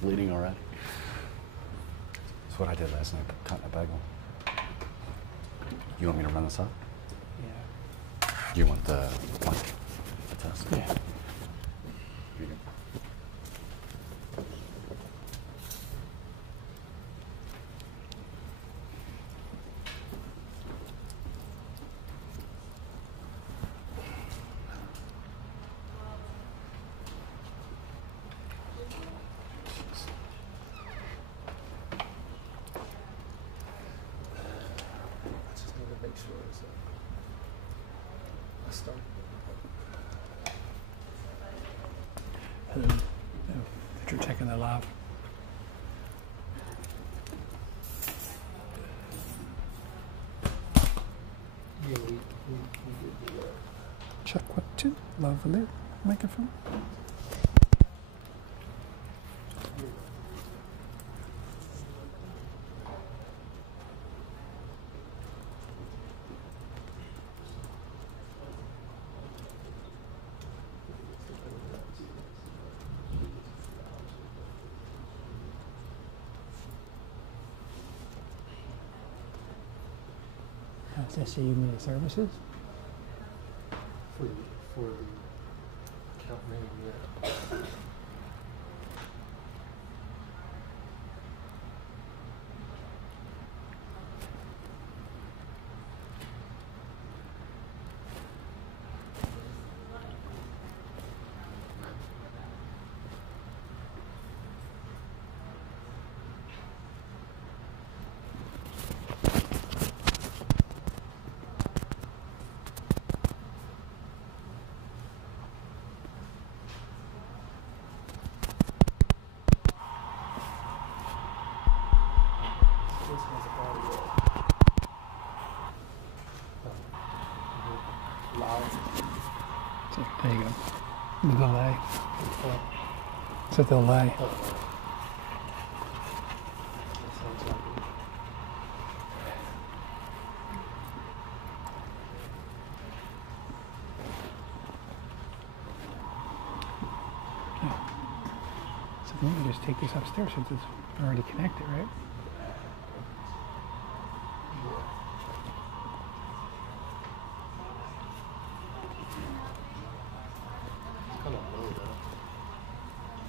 bleeding already. That's what I did last night, cutting a bagel. You want me to run this up? Yeah. You want the test? Yeah. Here you go. Make sure it's a start. Hello. That you're checking the live. Yeah, we did the check question. Lovely microphone. SAU Media Services? For the account name, yeah. So, there you go. The delay. It's a delay. So then you just take this upstairs since it's already connected, right?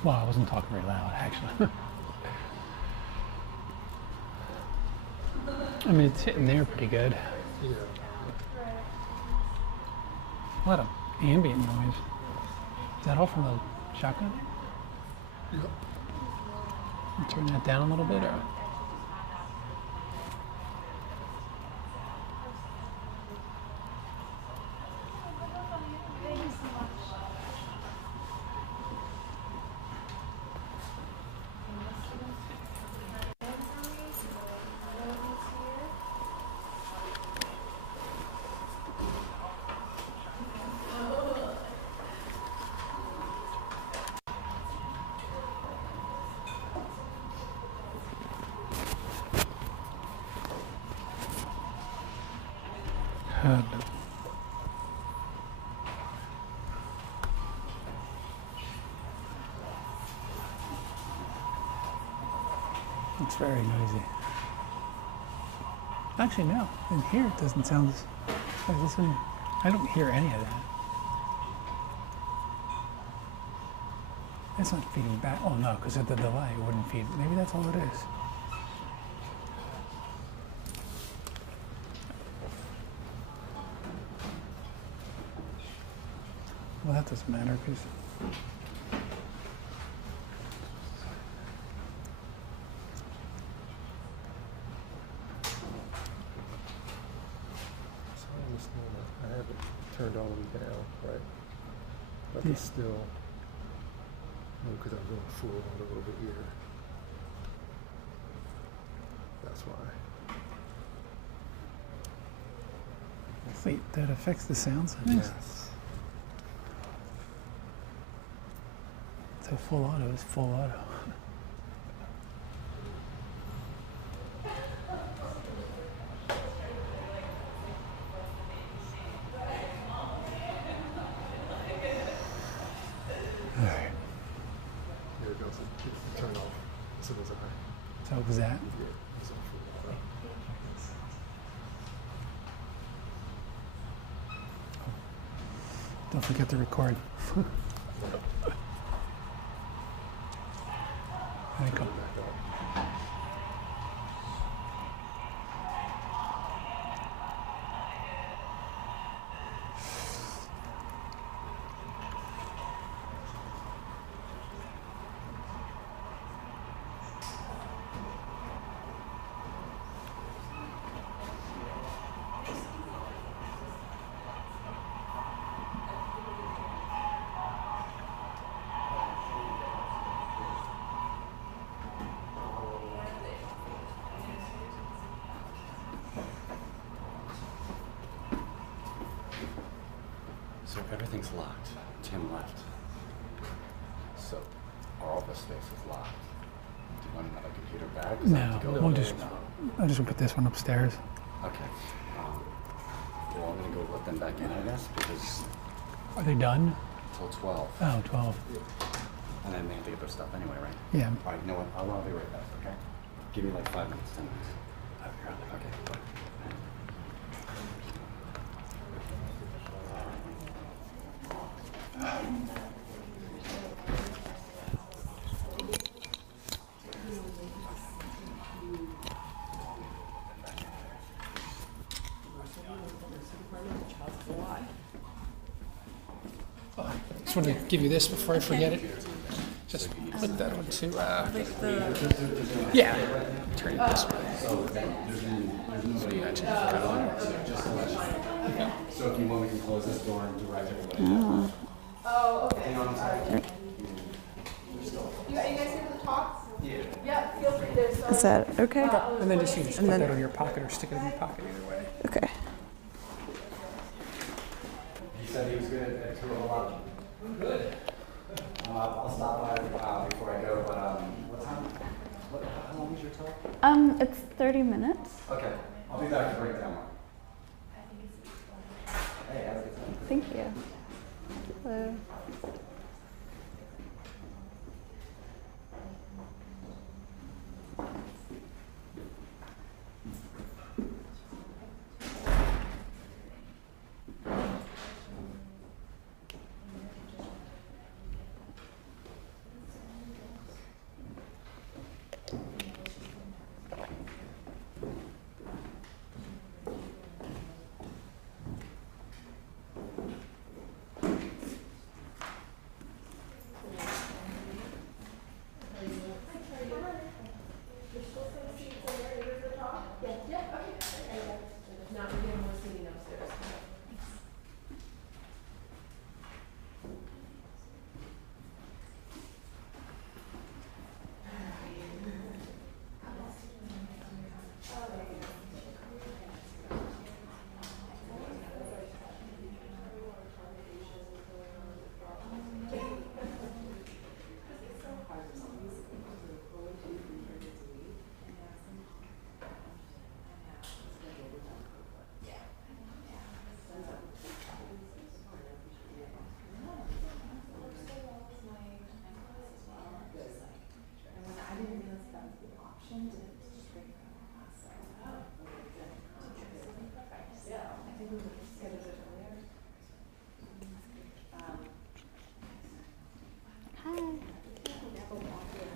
Well, I wasn't talking very loud, actually. I mean, it's hitting there pretty good. Yeah. A lot of ambient noise. Is that all from the shotgun? Yep. Turn that down a little bit, or? It's very noisy. Actually, no. In here, it doesn't sound as... Listen, I don't hear any of that. That's not feeding back. Oh, no, because of the delay, it wouldn't feed. Maybe that's all it is. Well, that doesn't matter, because... I have it turned all the way down, right? But it's still, because I'm going full on it over here. That's why. Wait, that affects the sound settings? Yes. So full auto is full auto. All right. Here it goes. Turn off. So there's a So was that? Don't forget to record. There you go. So everything's locked. Tim left. So all the space is locked. Do you want another computer back? Does that have to No, go we'll there? just. No. I'm just gonna put this one upstairs. Okay. Well, I'm gonna go let them back in, I guess, because Are they done? till 12. Oh, 12. And then they have to get their stuff anyway, right? Yeah. All right, you know what? I'll be right back, okay? Give me like 5 minutes, 10 minutes. Okay, bye. Just want to give you this before I forget it. Just put that onto. Yeah. Turn it this way. So you actually cut on. So if you want, we can close this door and direct everybody. Oh, okay. Sorry. You guys here for the talks? Yeah. Yeah, feel free to. Is that okay? And then just you just put then- that on your pocket or stick it in your pocket either way. Okay. He said he was good at 2:11. Good. I'll stop by before I go, but what time? How long is your talk? It's 30 minutes. Okay, I'll be back to break it down. Hey, have a good time. Thank you. Hello. Hi.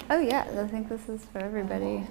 Oh yeah, I think this is for everybody.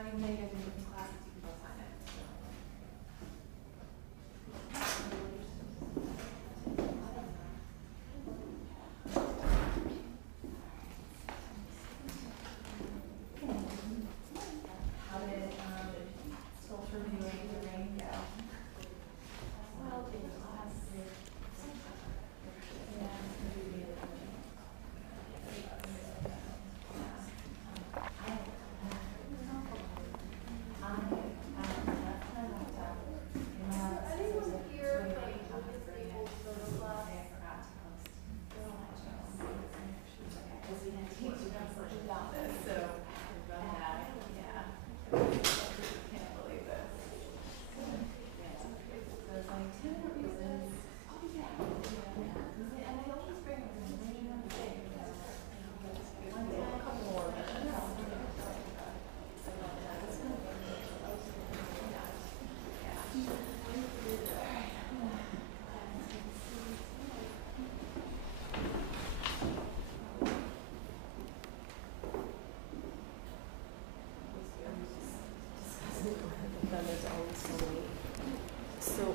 signing, then you guys are in classes, you can go sign it. How did sculpture viewing the rain go? Well, it was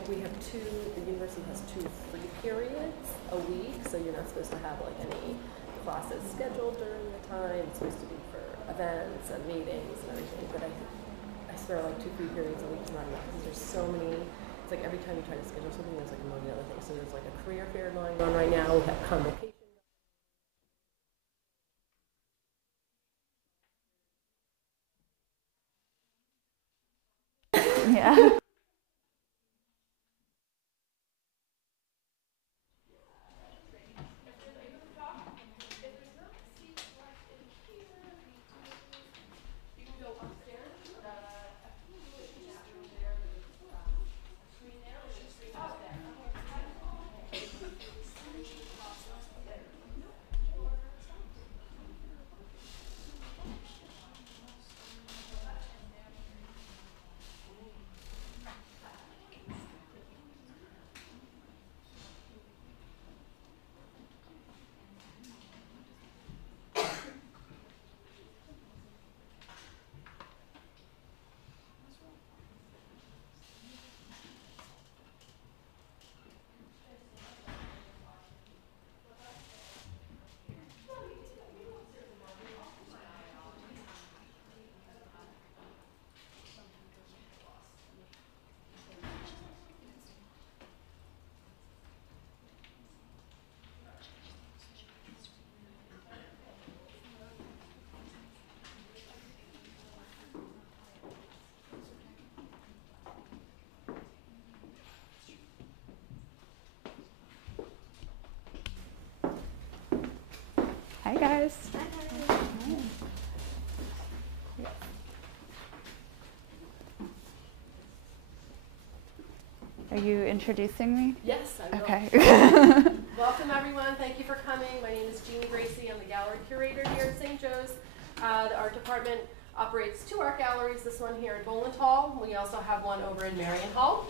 We have the university has 2 free periods a week, so you're not supposed to have like any classes scheduled during the time. It's supposed to be for events and meetings and everything, but I swear like 2 free periods a week is not enough because there's so many, it's like every time you try to schedule something, there's like a million other things. So there's like a career fair going on right now, we have convocation. Yeah. Hi guys. Hi. Are you introducing me? Yes, I will. Okay. Welcome everyone, thank you for coming. My name is Jeannie Gracie, I'm the gallery curator here at St. Joe's. The art department operates 2 art galleries, this one here in Boland Hall. We also have one over in Marion Hall.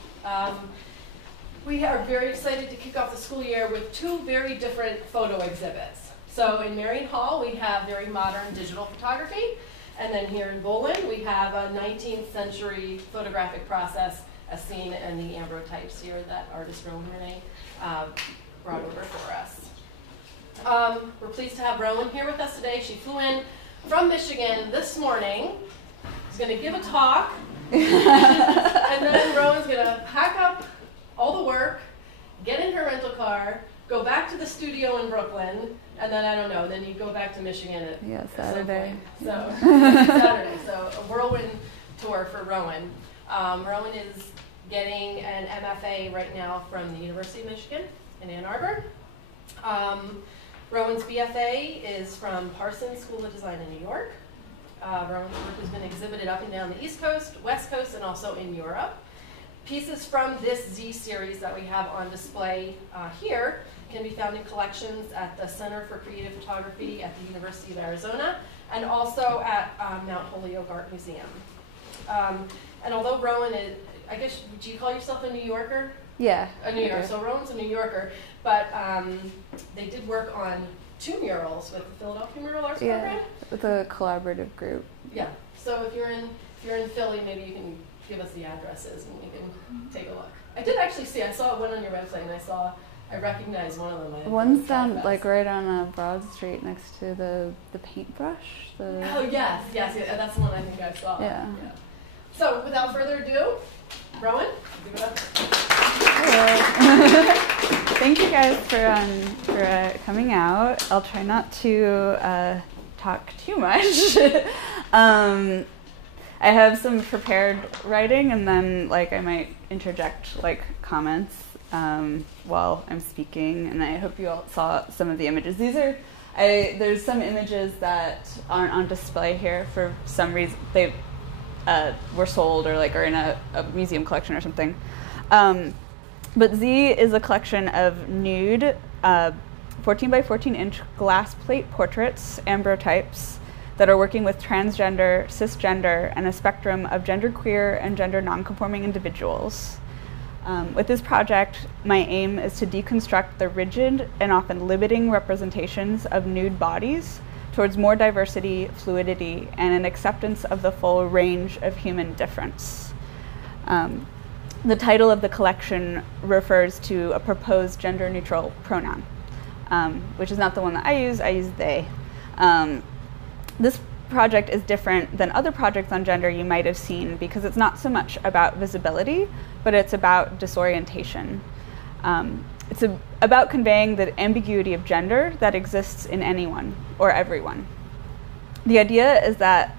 We are very excited to kick off the school year with 2 very different photo exhibits. So in Marion Hall, we have very modern digital photography. And then here in Boland, we have a 19th century photographic process as seen in the ambrotypes here that artist Rowan Renee brought over for us. We're pleased to have Rowan here with us today. She flew in from Michigan this morning. She's going to give a talk. And then Rowan's going to pack up all the work, get in her rental car, go back to the studio in Brooklyn, and then I don't know, then you go back to Michigan at Saturday. Saturday. So a whirlwind tour for Rowan. Rowan is getting an MFA right now from the University of Michigan in Ann Arbor. Rowan's BFA is from Parsons School of Design in New York. Rowan's work has been exhibited up and down the East Coast, West Coast, and also in Europe. Pieces from this Z series that we have on display here can be found in collections at the Center for Creative Photography at the University of Arizona and also at Mount Holyoke Art Museum. And although Rowan is, I guess, do you call yourself a New Yorker? Yeah. A New Yorker. So Rowan's a New Yorker, but they did work on 2 murals with the Philadelphia Mural Arts Program. With a collaborative group. Yeah. So if you're if you're in Philly, maybe you can give us the addresses and we can take a look. I did actually see, I saw one on your website and I recognized one of them. One's down like right on Broad Street next to the paintbrush. Oh yes, yeah, that's the one I think I saw. Yeah. So without further ado, Rowan, give it up. Hello. Thank you guys for coming out. I'll try not to talk too much. I have some prepared writing, and then I might interject comments while I'm speaking. And I hope you all saw some of the images. There's some images that aren't on display here for some reason. They were sold or are in a museum collection or something. But Z is a collection of nude 14 by 14 inch glass plate portraits, ambrotypes, that are working with transgender, cisgender, and a spectrum of genderqueer and gender nonconforming individuals. With this project, my aim is to deconstruct the rigid and often limiting representations of nude bodies towards more diversity, fluidity, and an acceptance of the full range of human difference. The title of the collection refers to a proposed gender-neutral pronoun, which is not the one that I use they. This project is different than other projects on gender you might have seen because it's not so much about visibility, but it's about disorientation. It's about conveying the ambiguity of gender that exists in anyone or everyone. The idea is that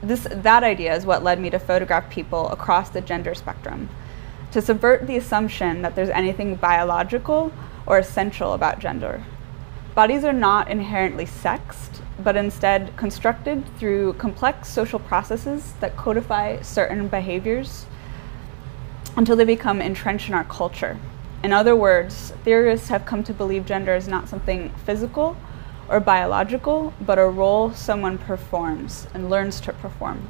that idea is what led me to photograph people across the gender spectrum, to subvert the assumption that there's anything biological or essential about gender. Bodies are not inherently sexed, but instead constructed through complex social processes that codify certain behaviors until they become entrenched in our culture. In other words, theorists have come to believe gender is not something physical or biological, but a role someone performs and learns to perform.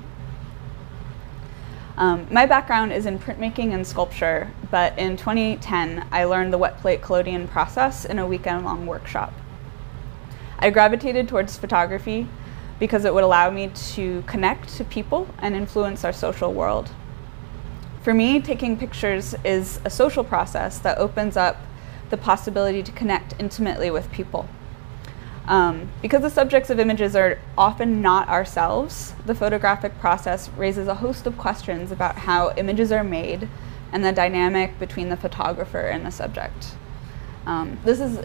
My background is in printmaking and sculpture, but in 2010, I learned the wet plate collodion process in a weekend-long workshop. I gravitated towards photography because it would allow me to connect to people and influence our social world. For me, taking pictures is a social process that opens up the possibility to connect intimately with people. Because the subjects of images are often not ourselves, the photographic process raises a host of questions about how images are made and the dynamic between the photographer and the subject. This is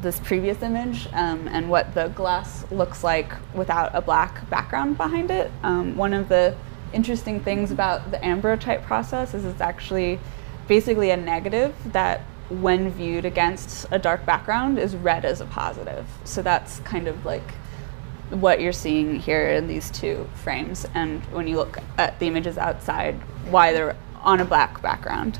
this previous image and what the glass looks like without a black background behind it. One of the interesting things about the ambrotype process is it's actually basically a negative that, when viewed against a dark background, is read as a positive. So that's kind of what you're seeing here in these two frames, and when you look at the images outside, why they're on a black background.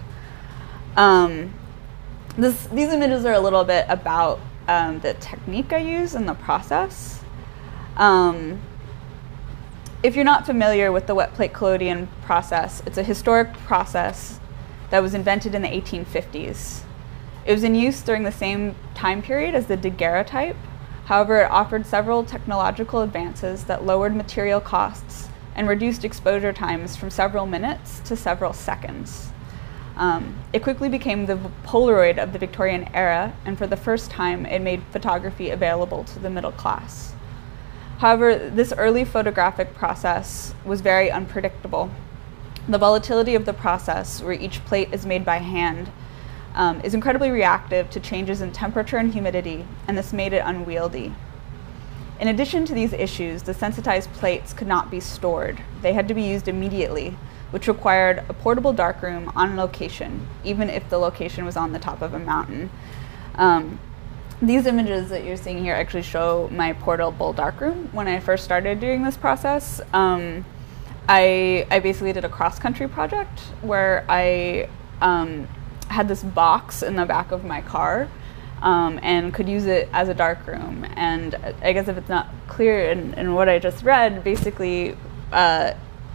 These images are a little bit about the technique I use in the process. If you're not familiar with the wet plate collodion process, it's a historic process that was invented in the 1850s. It was in use during the same time period as the daguerreotype. However, it offered several technological advances that lowered material costs and reduced exposure times from several minutes to several seconds. It quickly became the Polaroid of the Victorian era, and for the first time, it made photography available to the middle class. However, this early photographic process was very unpredictable. The volatility of the process, where each plate is made by hand, is incredibly reactive to changes in temperature and humidity, and this made it unwieldy. In addition to these issues, the sensitized plates could not be stored. They had to be used immediately, which required a portable darkroom on location, even if the location was on the top of a mountain. These images that you're seeing here actually show my portable darkroom. When I first started doing this process, I basically did a cross-country project where I had this box in the back of my car and could use it as a darkroom. And I guess if it's not clear in what I just read, basically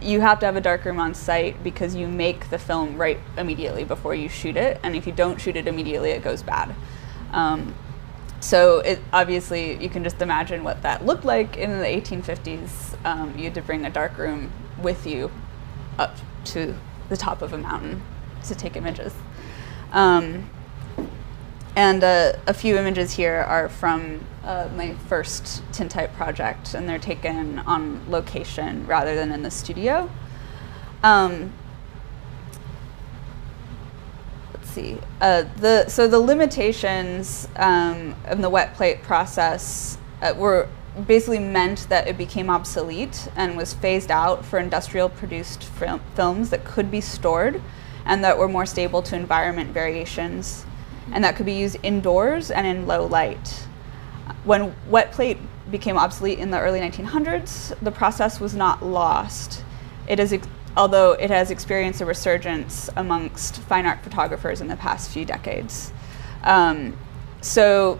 you have to have a darkroom on site because you make the film right immediately before you shoot it, and if you don't shoot it immediately, it goes bad. So obviously, you can just imagine what that looked like in the 1850s. You had to bring a darkroom with you up to the top of a mountain to take images. And a few images here are from my first tintype project, and they're taken on location rather than in the studio. Let's see. So the limitations of the wet plate process were basically meant that it became obsolete and was phased out for industrial produced films that could be stored and that were more stable to environment variations, and that could be used indoors and in low light. When wet plate became obsolete in the early 1900s, the process was not lost. Although it has experienced a resurgence amongst fine art photographers in the past few decades. So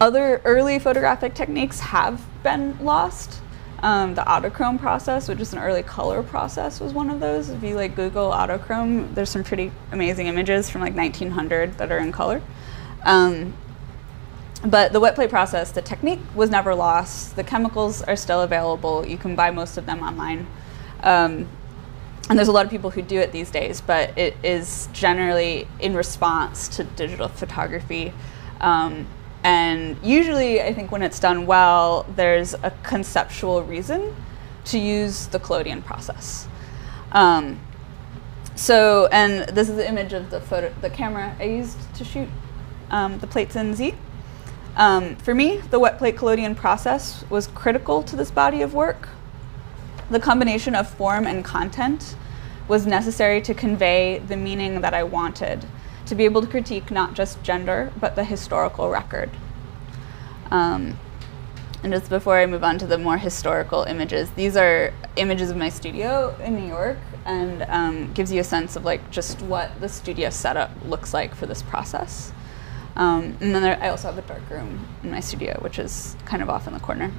other early photographic techniques have been lost. The autochrome process, which is an early color process, was one of those. If you Google autochrome, there's some pretty amazing images from 1900 that are in color. But the wet plate process, the technique was never lost. The chemicals are still available. You can buy most of them online. And there's a lot of people who do it these days, but it is generally in response to digital photography. And usually, I think when it's done well, there's a conceptual reason to use the collodion process. And this is the image of the camera I used to shoot the plates in Z. For me, the wet plate collodion process was critical to this body of work. The combination of form and content was necessary to convey the meaning that I wanted, to be able to critique not just gender, but the historical record. And just before I move on to the more historical images, these are images of my studio in New York, and gives you a sense of just what the studio setup looks like for this process. And then I also have a dark room in my studio, which is kind of off in the corner.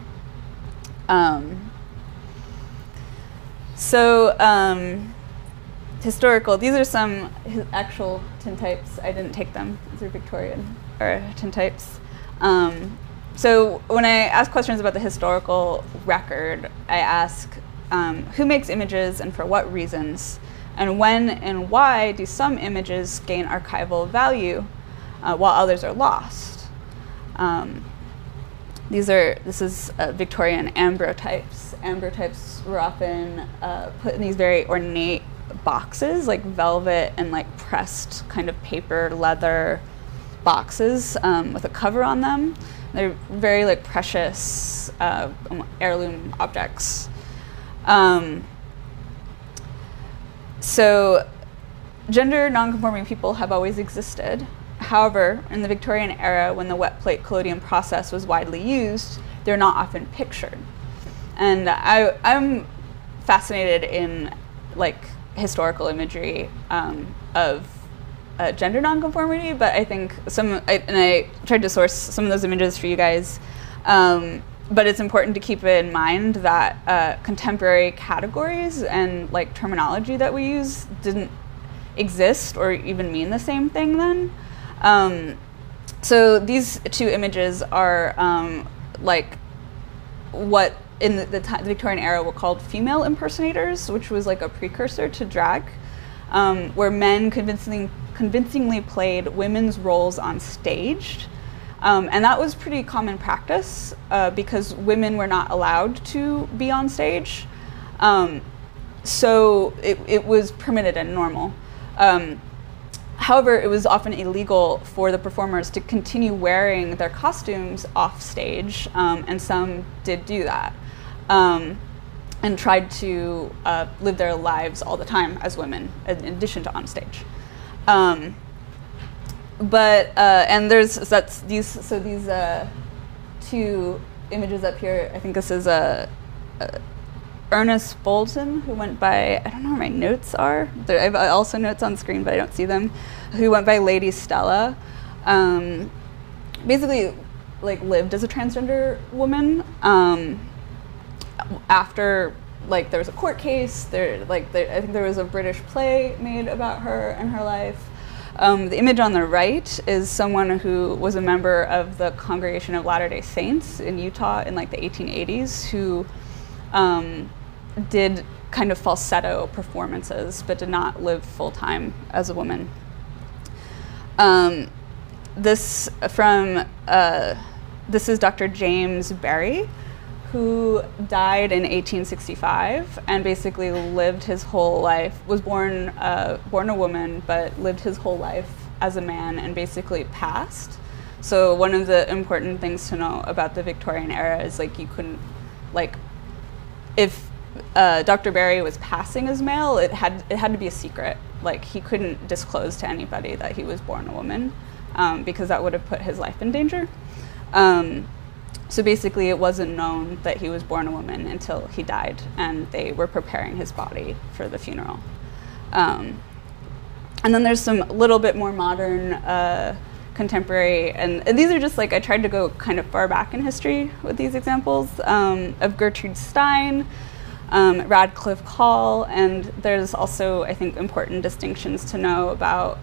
Historical, these are some actual tintypes. I didn't take them. These are Victorian tintypes. So when I ask questions about the historical record, I ask who makes images and for what reasons, and when and why do some images gain archival value while others are lost. This is Victorian ambrotypes. Ambrotypes were often put in these very ornate boxes, like velvet and pressed kind of paper leather boxes with a cover on them. They're very precious heirloom objects. So gender nonconforming people have always existed. However, in the Victorian era, when the wet plate collodion process was widely used, they're not often pictured. And I'm fascinated in historical imagery of gender nonconformity, but I think I tried to source some of those images for you guys, but it's important to keep in mind that contemporary categories and terminology that we use didn't exist or even mean the same thing then. So these two images are what in the Victorian era were called female impersonators, which was a precursor to drag, where men convincingly played women's roles on stage. And that was pretty common practice because women were not allowed to be on stage. So it was permitted and normal. However, it was often illegal for the performers to continue wearing their costumes off stage, and some did do that, and tried to live their lives all the time as women, in addition to on stage. And these two images up here. I think this is Ernest Bolton, who went by, I don't know where my notes are. I have also notes on screen, but I don't see them, who went by Lady Stella. Basically, lived as a transgender woman. After, there was a court case, I think there was a British play made about her and her life. The image on the right is someone who was a member of the Congregation of Latter-day Saints in Utah in the 1880s, who did kind of falsetto performances, but did not live full-time as a woman. This is Dr. James Barry, who died in 1865 and basically lived his whole life, was born a woman, but lived his whole life as a man and basically passed. So one of the important things to know about the Victorian era is like you couldn't, like, if Dr. Barry was passing as male, it had to be a secret. Like he couldn't disclose to anybody that he was born a woman, because that would have put his life in danger. So basically it wasn't known that he was born a woman until he died, and they were preparing his body for the funeral. And then there's some little bit more modern, contemporary, and these are just like, I tried to go kind of far back in history with these examples, of Gertrude Stein, Radcliffe Hall, and there's also, I think, important distinctions to know about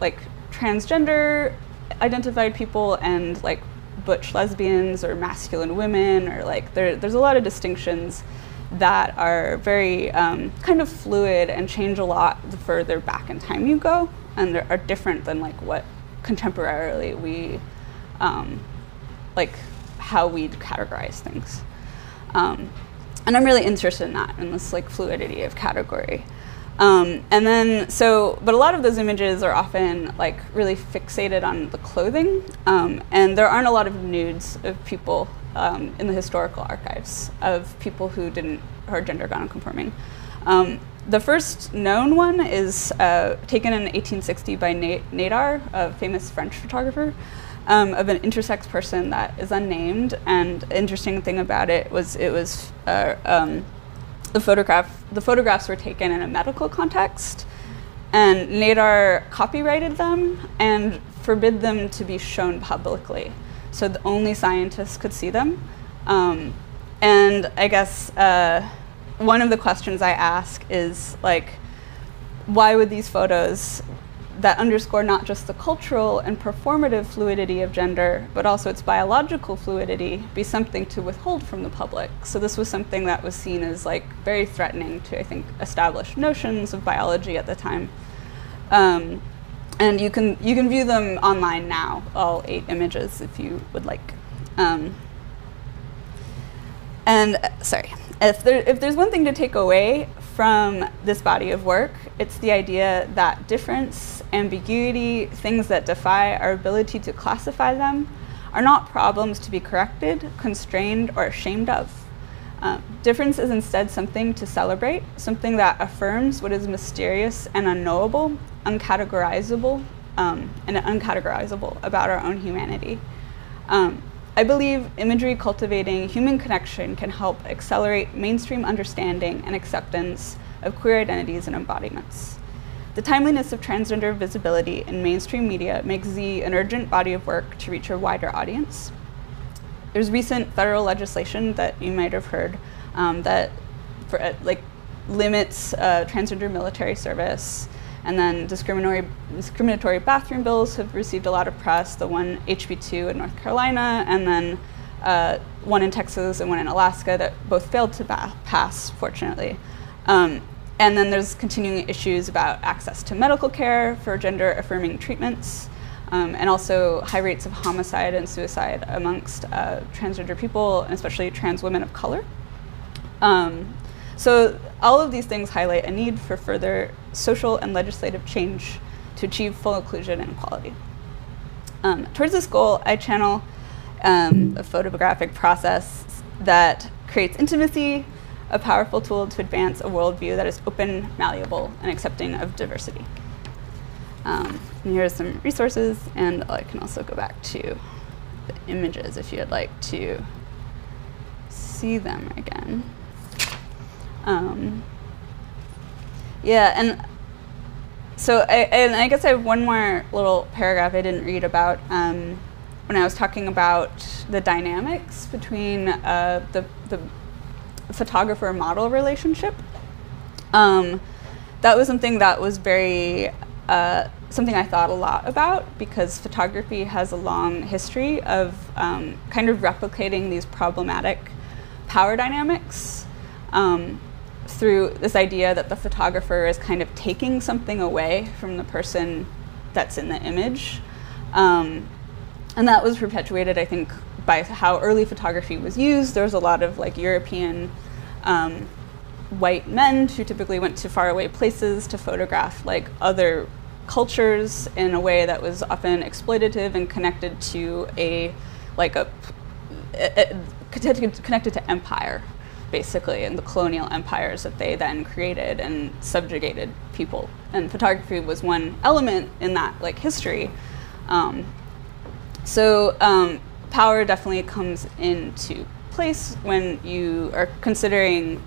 like transgender identified people and like butch lesbians or masculine women, or like there's a lot of distinctions that are very kind of fluid and change a lot the further back in time you go, and they are different than like what contemporarily we like how we categorize things. And I'm really interested in that, in this like fluidity of category. And then, but a lot of those images are often like really fixated on the clothing, and there aren't a lot of nudes of people in the historical archives of people who are gender nonconforming. The first known one is taken in 1860 by Nadar, a famous French photographer, of an intersex person that is unnamed. And the interesting thing about it was the photographs were taken in a medical context, and Nadar copyrighted them and forbid them to be shown publicly, so the only scientists could see them. And I guess one of the questions I ask is like, why would these photos that underscore not just the cultural and performative fluidity of gender, but also its biological fluidity, be something to withhold from the public? So this was something that was seen as like very threatening to, I think, established notions of biology at the time. And you can view them online now, all 8 images, if you would like. If there's one thing to take away from this body of work, it's the idea that difference, ambiguity, things that defy our ability to classify them, are not problems to be corrected, constrained, or ashamed of. Difference is instead something to celebrate, something that affirms what is mysterious and unknowable, uncategorizable about our own humanity. I believe imagery cultivating human connection can help accelerate mainstream understanding and acceptance of queer identities and embodiments. The timeliness of transgender visibility in mainstream media makes Z an urgent body of work to reach a wider audience. There's recent federal legislation that you might have heard that limits transgender military service, and then discriminatory bathroom bills have received a lot of press, the one HB2 in North Carolina, and then one in Texas and one in Alaska that both failed to pass, fortunately. And then there's continuing issues about access to medical care for gender-affirming treatments, and also high rates of homicide and suicide amongst transgender people, and especially trans women of color. So all of these things highlight a need for further social and legislative change to achieve full inclusion and equality. Towards this goal, I channel a photographic process that creates intimacy, a powerful tool to advance a worldview that is open, malleable, and accepting of diversity. And here are some resources, and I can also go back to the images if you'd like to see them again. Yeah, and so I guess I have one more little paragraph I didn't read about when I was talking about the dynamics between the photographer-model relationship. That was something that was very, something I thought a lot about, because photography has a long history of kind of replicating these problematic power dynamics. through this idea that the photographer is kind of taking something away from the person that's in the image. And that was perpetuated, I think, by how early photography was used. There was a lot of like European white men who typically went to faraway places to photograph like other cultures in a way that was often exploitative and connected to connected to empire, basically, and the colonial empires that they then created and subjugated people. And photography was one element in that like history. Power definitely comes into place when you are considering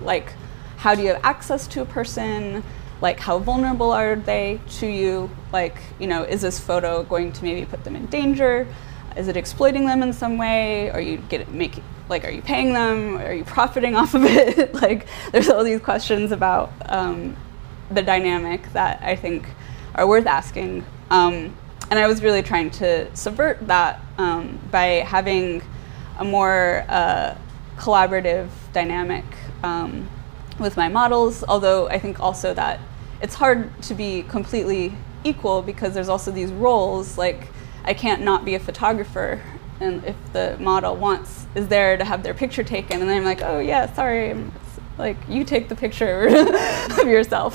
like how do you have access to a person, like how vulnerable are they to you, like, you know, is this photo going to maybe put them in danger? Is it exploiting them in some way? Are you are you paying them? Are you profiting off of it? Like, there's all these questions about the dynamic that I think are worth asking. And I was really trying to subvert that by having a more collaborative dynamic with my models, although I think also that it's hard to be completely equal because there's also these roles, like I can't not be a photographer, and if the model is there to have their picture taken, and then I'm like, oh yeah, sorry, it's like you take the picture of yourself.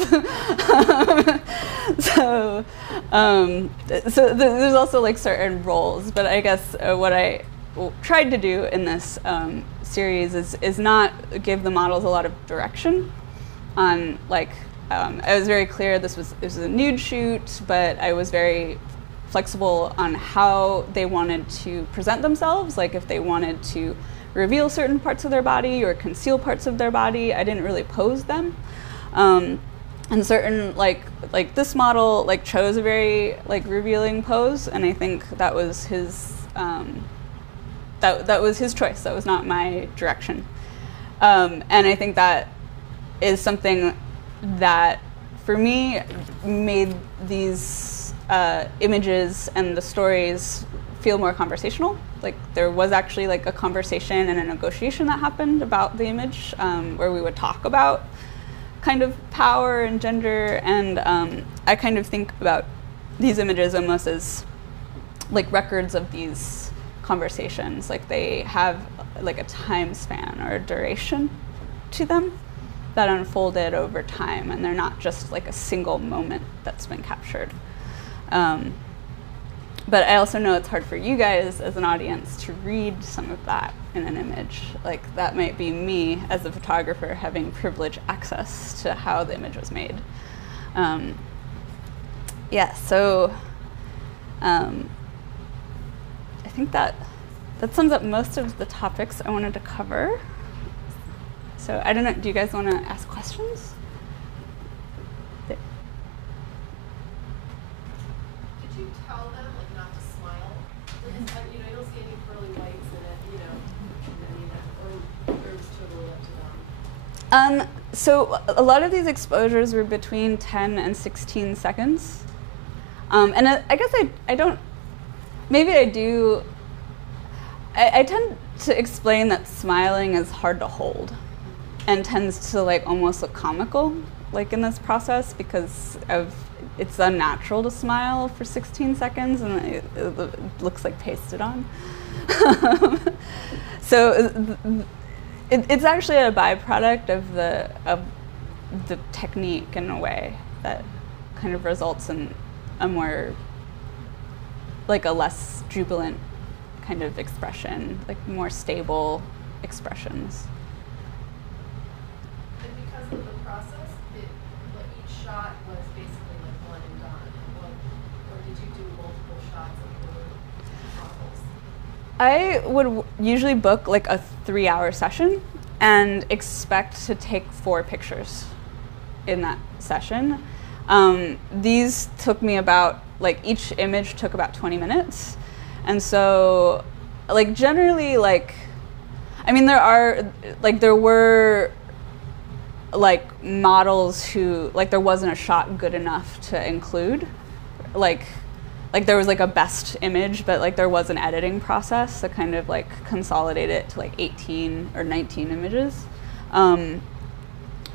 So there's also like certain roles, but I guess what I tried to do in this series is not give the models a lot of direction on like, I was very clear this was a nude shoot, but I was very flexible on how they wanted to present themselves, like if they wanted to reveal certain parts of their body or conceal parts of their body. I didn't really pose them. And certain, like this model like chose a very like revealing pose, and I think that was his that was his choice. That was not my direction. And I think that is something that for me made these images and the stories feel more conversational. Like there was actually like a conversation and a negotiation that happened about the image, where we would talk about kind of power and gender, and I kind of think about these images almost as like records of these conversations. Like they have like a time span or a duration to them that unfolded over time, and they're not just like a single moment that's been captured. But I also know it's hard for you guys as an audience to read some of that in an image. Like that might be me as a photographer having privileged access to how the image was made. So I think that sums up most of the topics I wanted to cover. So I don't know, do you guys want to ask questions? Did you tell them like not to smile? Because you know, you don't see any pearly whites in it, you know, or it was totally up to them. So a lot of these exposures were between 10 and 16 seconds. And I guess I don't, maybe I do, I tend to explain that smiling is hard to hold and tends to like almost look comical like in this process because it's unnatural to smile for 16 seconds and it looks like pasted on. So it's actually a byproduct of the technique in a way that kind of results in a more, like a less jubilant kind of expression, like more stable expressions. And because of the process, each shot was basically like one and done, or did you do multiple shots of the models? I would usually book like a 3-hour session and expect to take 4 pictures in that session. These took me about, like each image took about 20 minutes. And so, like generally, like, I mean, there were like models who, like there wasn't a shot good enough to include. Like there was like a best image, but like there was an editing process that kind of like consolidated it to like 18 or 19 images.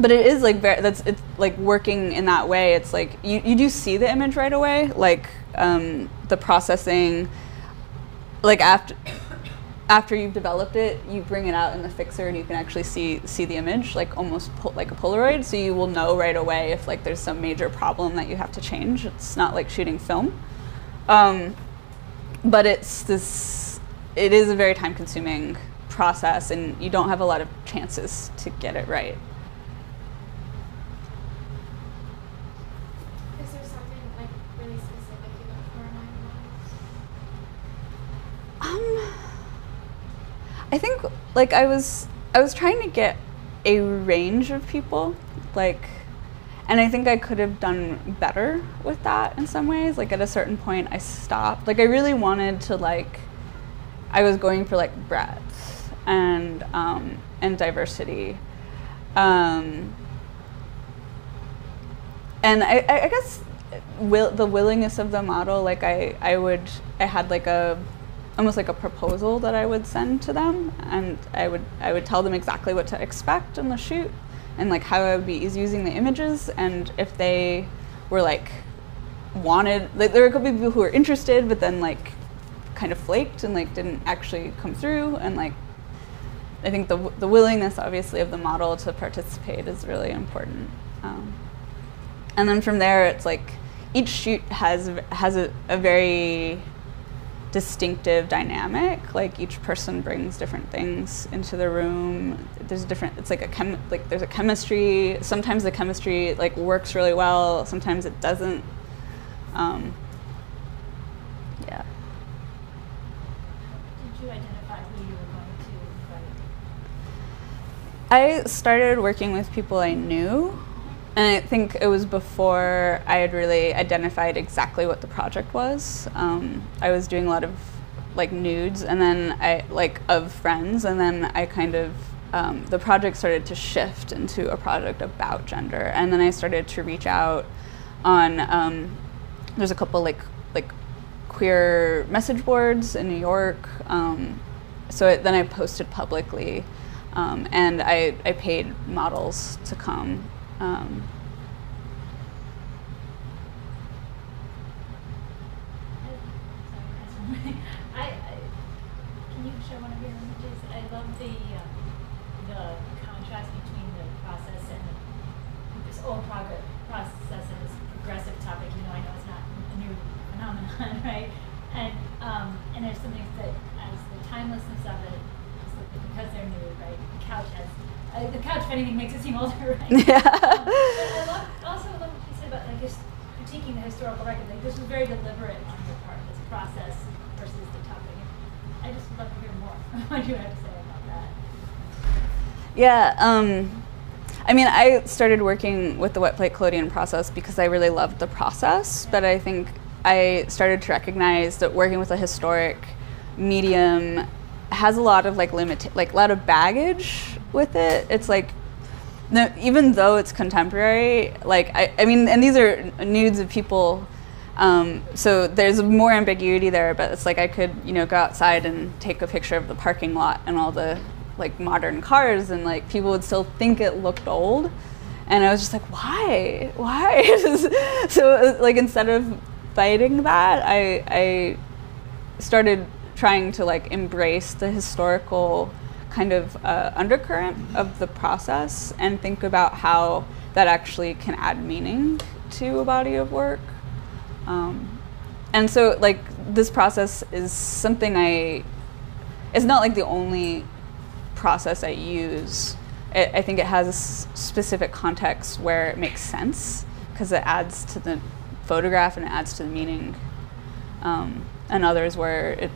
but it is like it's like working in that way. It's like you do see the image right away, like the processing, like after you've developed it, you bring it out in the fixer and you can actually see the image, like almost like a Polaroid, so you will know right away if like there's some major problem that you have to change. It's not like shooting film, but it is a very time-consuming process, and you don't have a lot of chances to get it right. Is there something like really specific you look for in models? I think like I was trying to get a range of people, like, and I think I could have done better with that in some ways. Like at a certain point I stopped. Like I really wanted to, like, I was going for like breadth and diversity. And I guess the willingness of the model, like I had like almost like a proposal that I would send to them, and I would tell them exactly what to expect in the shoot, and like how I would be using the images, and if they were like wanted, like there were a couple of people who were interested but then like kind of flaked and like didn't actually come through, and like I think the willingness obviously of the model to participate is really important. And then from there it's like each shoot has a very distinctive dynamic. Like each person brings different things into the room. There's different. It's like there's a chemistry. Sometimes the chemistry like works really well. Sometimes it doesn't. Yeah. Did you identify who you were going to invite? I started working with people I knew, and I think it was before I had really identified exactly what the project was. I was doing a lot of like nudes, and then of friends, and then I kind of the project started to shift into a project about gender, and then I started to reach out on there's a couple like queer message boards in New York. Then I posted publicly, and I paid models to come. Can you show one of your images? I love the contrast between the process and this old process and this progressive topic. You know, I know it's not a new phenomenon, right? And there's something that, as the timelessness of it, because they're new, right? The couch, if anything, makes it seem older, right? Yeah. But I also love what you said about like just critiquing the historical record. Like this was very deliberate on your part, this process versus the topic. I just would love to hear more what you have to say about that. Yeah. I mean, I started working with the wet plate collodion process because I really loved the process, but I think I started to recognize that working with a historic medium has a lot of like a lot of baggage with it. It's like, no, even though it's contemporary, like I mean, and these are nudes of people, so there's more ambiguity there. But it's like I could, go outside and take a picture of the parking lot and all the like modern cars, and like people would still think it looked old, and I was just like, why? So like instead of fighting that, I started trying to like embrace the historical kind of undercurrent of the process and think about how that actually can add meaning to a body of work. And so like this process is something it's not like the only process I use. I think it has specific contexts where it makes sense because it adds to the photograph and it adds to the meaning, and others where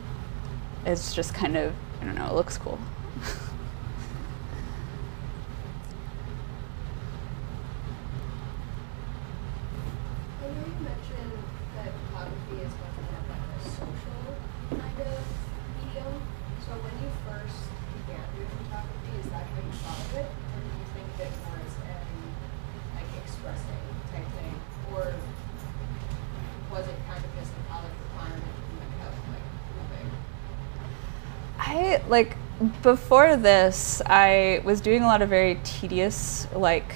it's just kind of, I don't know, it looks cool. I know you mentioned that photography is much more like a social kind of medium. So when you first began doing photography, is that how you thought of it? Or did you think of it more as a like expressing type thing? Or was it kind of just a college requirement and then kept like moving? before this, I was doing a lot of very tedious, like,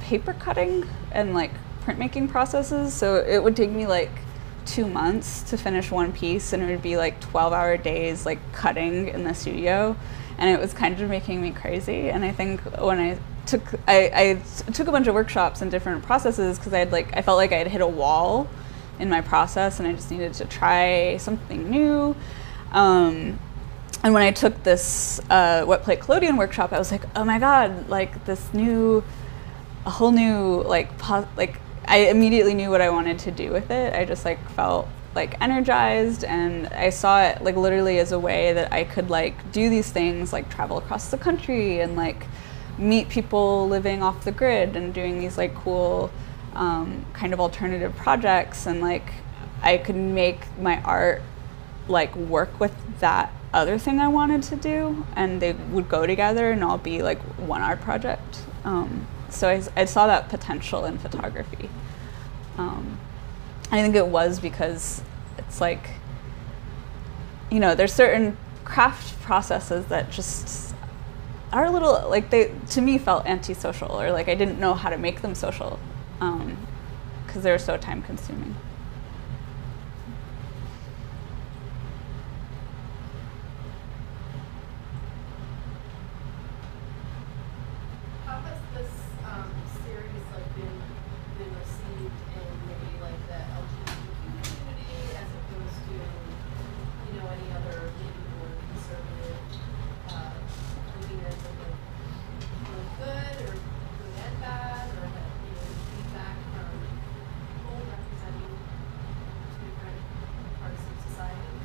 paper cutting and, like, printmaking processes. So it would take me, like, 2 months to finish one piece, and it would be, like, 12-hour days, like, cutting in the studio. And it was kind of making me crazy. And I think when I took a bunch of workshops and different processes, because I felt like I had hit a wall in my process, and I just needed to try something new. And when I took this wet plate collodion workshop, I was like, oh my god, like a whole new I immediately knew what I wanted to do with it. I just like felt like energized, and I saw it like literally as a way that I could like do these things, like travel across the country and like meet people living off the grid and doing these like cool kind of alternative projects, and like I could make my art like work with that other thing I wanted to do, and they would go together and all be like one art project. So I saw that potential in photography. I think it was because it's like, you know, there's certain craft processes that just are a little, like they, to me, felt antisocial, or like I didn't know how to make them social because they're so time consuming. How has this series like been received in maybe like the LGBTQ community as opposed to, you know, any other maybe more conservative ideas of like good or good and bad, or that, you know, feedback from people representing different parts of society?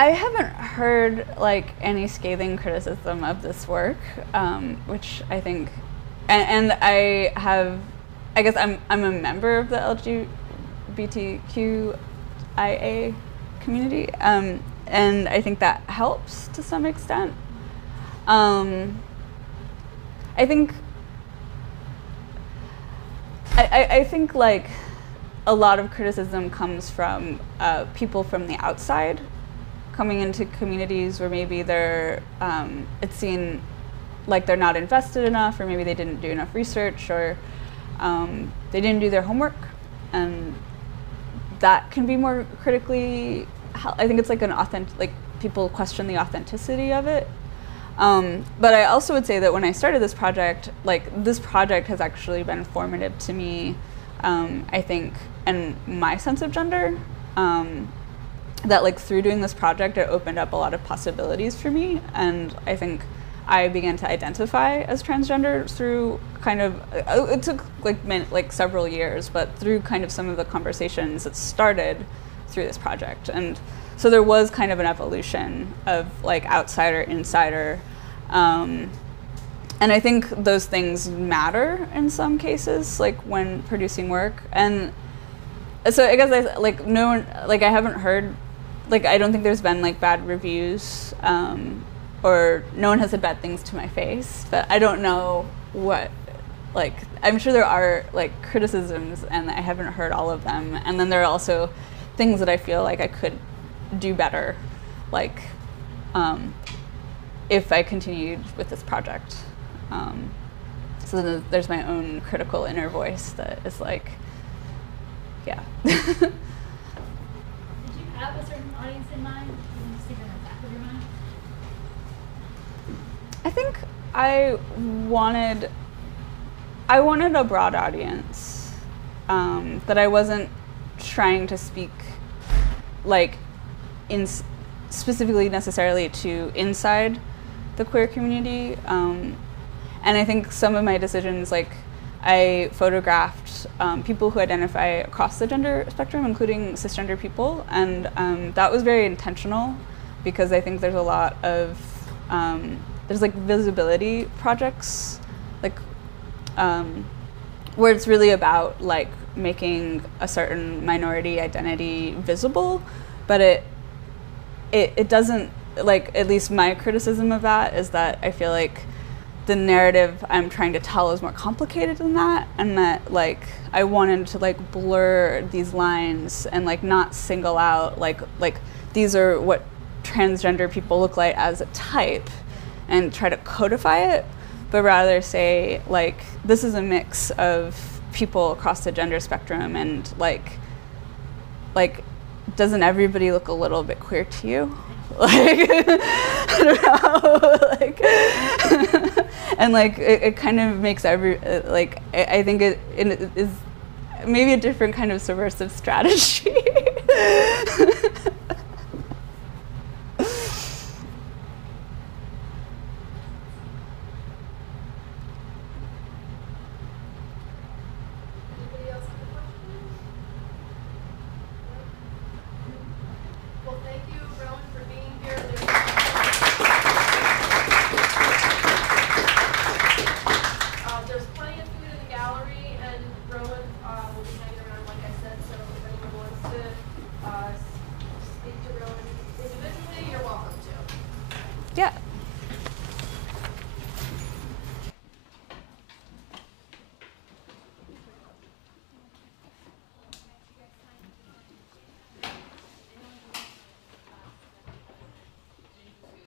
I haven't heard like any scathing criticism of this work, which I think, and I guess I'm a member of the LGBTQIA community, and I think that helps to some extent. I think like a lot of criticism comes from people from the outside coming into communities where maybe they're, it's seen like they're not invested enough, or maybe they didn't do enough research, or they didn't do their homework, and that can be more critically, I think it's like like people question the authenticity of it. But I also would say that when I started this project, like this project has actually been formative to me, I think, and my sense of gender. That like through doing this project, it opened up a lot of possibilities for me, and I think I began to identify as transgender through kind of, it took like several years, but through kind of some of the conversations that started through this project. And so there was kind of an evolution of like outsider, insider, and I think those things matter in some cases, like when producing work. And so I guess I haven't heard, like I don't think there's been like bad reviews, or no one has said bad things to my face, but I don't know what, like I'm sure there are like criticisms, and I haven't heard all of them. And then there are also things that I feel like I could do better, like if I continued with this project. So then there's my own critical inner voice that is like, yeah. Did you have a certain audience in mind? Did you just think in the back of your mind? I think I wanted a broad audience, that I wasn't trying to speak like specifically necessarily to inside the queer community. And I think some of my decisions, like I photographed people who identify across the gender spectrum, including cisgender people, and that was very intentional, because I think there's a lot of there's like visibility projects, like where it's really about like making a certain minority identity visible, but it doesn't, like at least my criticism of that is that I feel like the narrative I'm trying to tell is more complicated than that, and that like I wanted to like blur these lines and like not single out like these are what transgender people look like as a type and try to codify it, but rather say like this is a mix of people across the gender spectrum, and like doesn't everybody look a little bit queer to you? Like I don't know, like and like it kind of makes like I think it is maybe a different kind of subversive strategy.